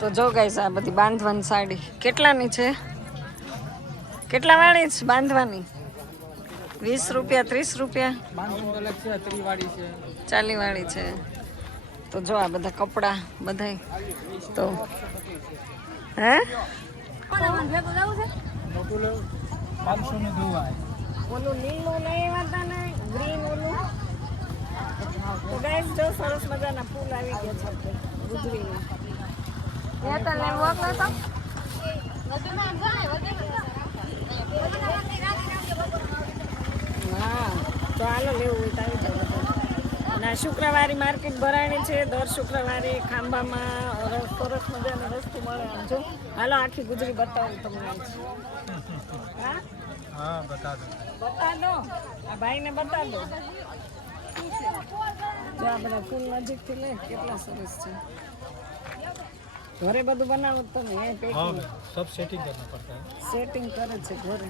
તો જો ગાઈસ આ બધી બાંધવાની સાડી કેટલાની છે? કેટલા વાળી છે બાંધવાની? 20 રૂપિયા 30 રૂપિયા 40 વાળી છે. તો જો આ બધા કપડા બધા તો હે ઓલું લીલું નહીં વાતા ને ગ્રીન ઓલું. તો ગાઈસ જો સરસ મજાના ફૂલ આવી ગયા છે ગુજરીના. ત્યાં તો લેવો તો હા તો હાલો લેવું હોય તો આવી જાવ. અને શુક્રવારી માર્કેટ ભરાણી છે. દર શુક્રવારે ખાંભામાં સરસ મજાની વસ્તુ મળે. આમ જો હાલો આખી ગુજરી બતાવું તમને. હા બતા દો આ ભાઈને બતા દો. જો આ બધા ફૂલ નજીકથી લે કેટલા સરસ છે. ઘરે બધું બનાવો તમે? સબ સેટિંગ કરना પડતા હે. સેટિંગ કરે છે ઘરે.